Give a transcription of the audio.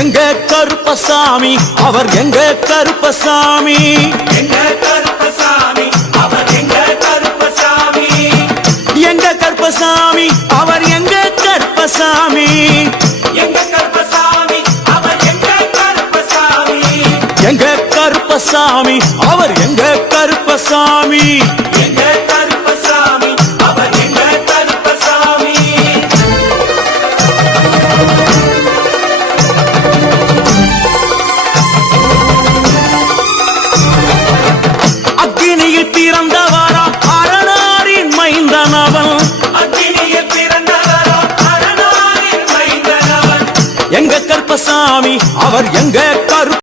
எங்க கருப்பசாமி அவர் எங்க கருப்பசாமி, எங்க கருப்பசாமி அவர் எங்க கருப்பசாமி, எங்க கருப்பசாமி அவர் எங்க கருப்பசாமி, எங்க கருப்பசாமி அவர் எங்க கருப்பசாமி, எங்க கருப்பசாமி அவர் எங்க கருப்பசாமி, எங்க கருப்பசாமி அவர் எங்க கருப்பசாமி. அக்கினியில் பிறந்தவரா அரணாரின் மைந்தனவன், அக்கினியில் பிறந்தவரோ அரணாரின் மைந்தனவன், எங்க கருப்பசாமி அவர் எங்க கருப்ப